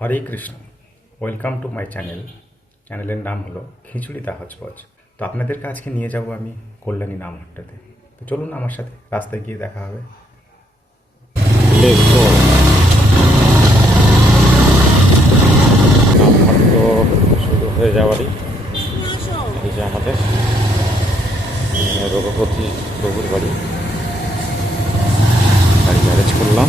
Hare Krishna. Welcome to my channel চ্যানেলের নাম হলো খিচুড়ি দা হজপজ তো আপনাদেরকে আজকে নিয়ে যাব আমি কল্যাণী নামহাট্টাতে তো চলুন আমার সাথে রাস্তায় গিয়ে দেখা হবে। শুরু হয়ে যাওয়ারই। এই যে আমাদের রঘুপতি প্রভুর বাড়ি। গাড়ি ম্যারেজ করলাম।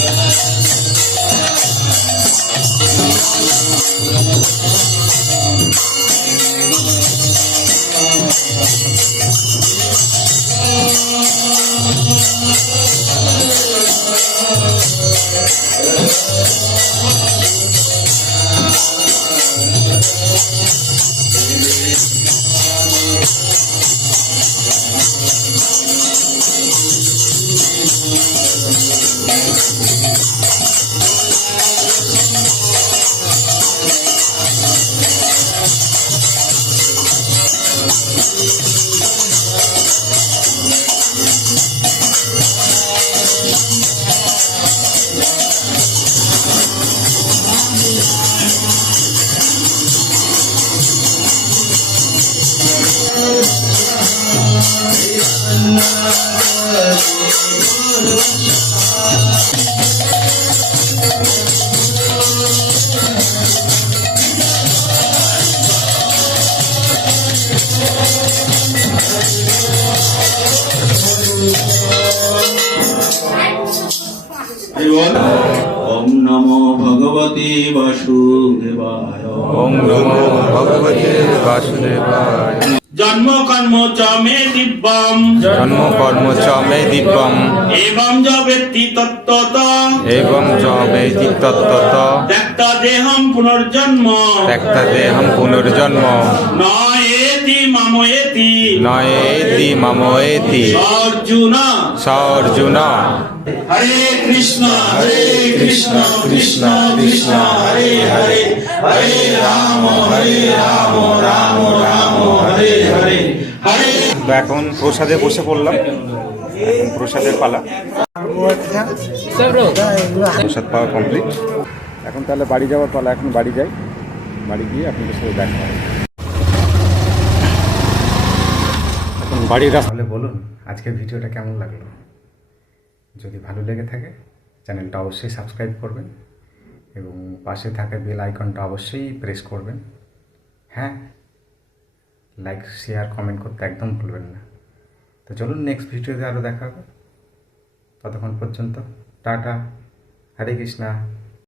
Thank you. ওম নমো ভগবতে বাসুদেবায় ওম নমো ভগবতে বাসুদেবায় জন্ম কর্ম চ মে দিব্যম জন্ম কর্ম চ মে দিব্যম এবং য ব্যক্তি তত্ত্বত এবং চ বৈদিক তত্ত্বত ত্যক্ত দেহম পুনর্জন্ম ত্যক্ত দেহম পুনর্জন্ম নয়েতি মময়েতি নয়েতি মময়েতি অর্জুন স অর্জুন হরে কৃষ্ণ হরে কৃষ্ণ কৃষ্ণ কৃষ্ণ হরে হরে। হরে রাম হরে রাম রাম রাম হরে হরে। হরে। তো এখন প্রসাদে বসে পড়লাম। এখন প্রসাদের পালা। প্রসাদ পাওয়া কমপ্লিট এখন তাহলে বাড়ি যাওয়ার পালা। এখন বাড়ি যাই। বাড়ি গিয়ে আপনাদের সাথে দেখা হবে। বাড়ির তাহলে বলুন, আজকের ভিডিওটা কেমন লাগল? যদি ভালো লেগে থাকে, চ্যানেলটা অবশ্যই সাবস্ক্রাইব করবেন এবং পাশে থাকা বেল আইকনটা অবশ্যই প্রেস করবেন। হ্যাঁ লাইক, শেয়ার, কমেন্ট করতে একদম ভুলবেন না। তো চলুন নেক্সট ভিডিওতে আরও দেখা হবে। ততক্ষণ পর্যন্ত, টাটা, হরে কৃষ্ণা।